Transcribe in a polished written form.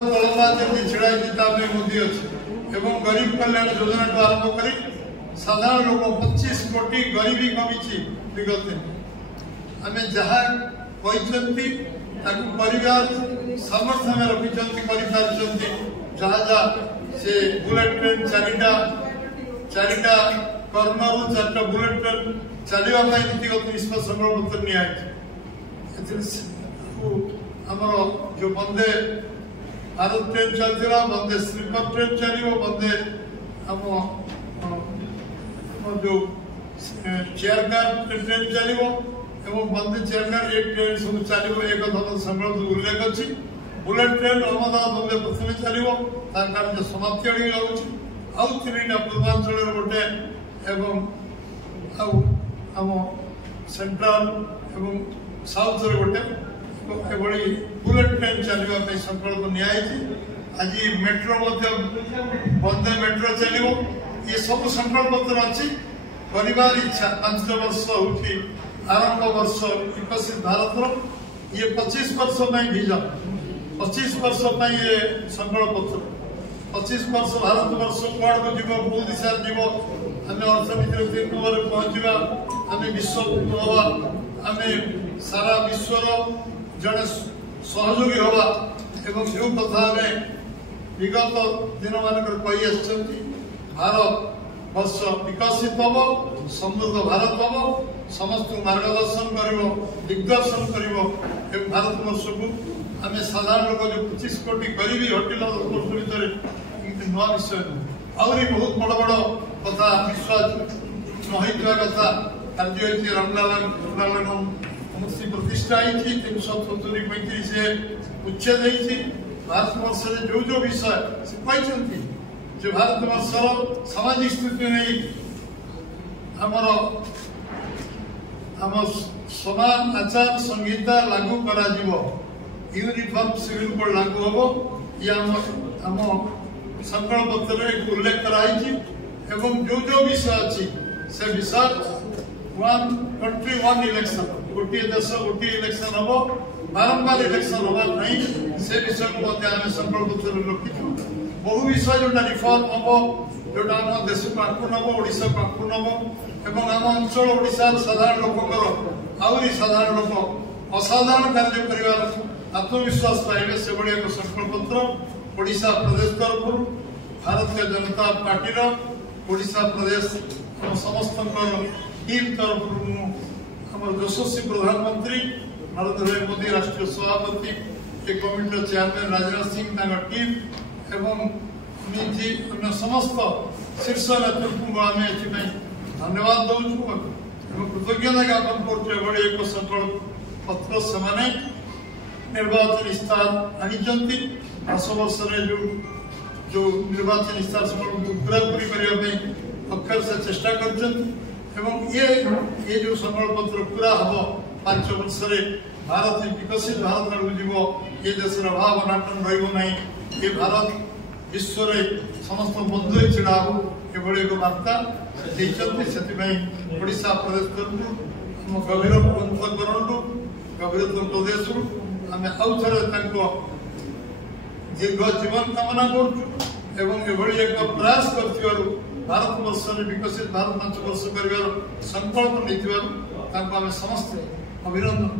गरीब कल्याण योजना आरंभ कर साधारण लोक 25 कोटी गरीबी कमी विगत आम जहाँ परिवार सामर्थ्य में रखी जहाँ जहाँ से बुलेट ट्रेन चारिटा कर्म 4टा बुलेट ट्रेन चलवाई नीतिगत निष्पत्ति संकल्प पत्र निमर जो वंदे भारत ट्रेन चलता वंदे स्लीपर ट्रेन चलो वंदे जो चेयर कार ट्रेन चलो वंदे चेयर कार एक ट्रेन सब चलो एक संकल्प उल्लेख अच्छी बुलेट ट्रेन अहमदाबाद वंदे प्रथम चलो तार कार्य समाप्ति आड़ जाऊँगी आउ 3टा पूर्वांचल गोटे आम सेंट्रल एवं साउथ गोटे बुलेट ट्रेन चलने संकल्प निजी आज मेट्रो वंदे मेट्रो चलो ये सब संकल्प पत्र अच्छी परिवार इच्छा 5 वर्ष हो आरंभ वर्ष विकसित भारत ये 25 वर्ष विजन 25 वर्ष ये संकल्प पत्र 25 वर्ष भारत वर्ष कौन को जीव कौ दिशा जीव आम अर्थनीति 3 नंबर पहुंचा आम विश्व हवा आम सारा विश्वर जड़े सहयोगी हवा एवं जो कथा आम विगत दिन मानक भारत वर्ष विकसित हम समृद्ध भारत हम समस्त मार्गदर्शन कर दिग्दर्शन कर भारत वर्ष को आम साधारण लोक जो 25 कोटी गरीबी हटिल 10 वर्ष भर नुआ विषय आहरी बहुत बड़ बड़ कथा विश्वास नई कथा कार्य रामलाल मूर्ति प्रतिष्ठा होती 370-35 उच्छेद होती भारत वर्ष जो जो विषय से कहते जो भारत वर्षर सामाजिक स्थिति नहीं आमर समान आचार संहिता लागू करा यूनिफॉर्म सिविल कोड लागू हम ये आम संकल्प पत्र उल्लेख कराई जो जो विषय अच्छी से विषय 1 कंट्री 1 इलेक्शन गोटे देश गोटे इलेक्शन हम बारंबार इलेक्शन हमार नहीं से विषय को संकल्प पत्र रखी बहु विषय जोटा रिफॉर्म हम जोटा आम देश को आगू नब ओडिशा को आगू नब एवं आम अंचल ओडिशा साधारण लोकंर आहरी साधारण लोक असाधारण कार्य कर आत्मविश्वास पाइबे से भाई एक संकल्प पत्र ओडिशा प्रदेश तरफ भारतीय जनता पार्टी ओडिशा प्रदेश समस्त टीम तरफ यशस्वी प्रधानमंत्री नरेंद्र भाई मोदी राष्ट्रीय सभापति committee chairman Rajnath Singh team एवं अन्य समस्त शीर्ष नेतृत्व को आम धन्यवाद दौचु कृतज्ञता ज्ञापन कर एक संकल्प पत्र से निर्वाचन इस्तार आनी 10 वर्ष जो निर्वाचन इस्तार संकल्प पूरा पूरी करने अक्षर से चेष्टा कर जो संकल्प पत्र पूरा हम 5 वर्ष भारत विकसित भारत आड़ जीव ये देश अभाव अनाटन रही ये भारत विश्व समस्त बंधु छिड़ा हो ये एक वार्ता ओडिशा प्रदेश तरफ गभीर अंतकरण गभीरतम प्रदेश आम आउ थे दीर्घ जीवन कामना कर एक प्रयास कर भारत वर्ष विकसित भारत 5 वर्ष कर संकल्प नहीं समस्त अभिनंदन।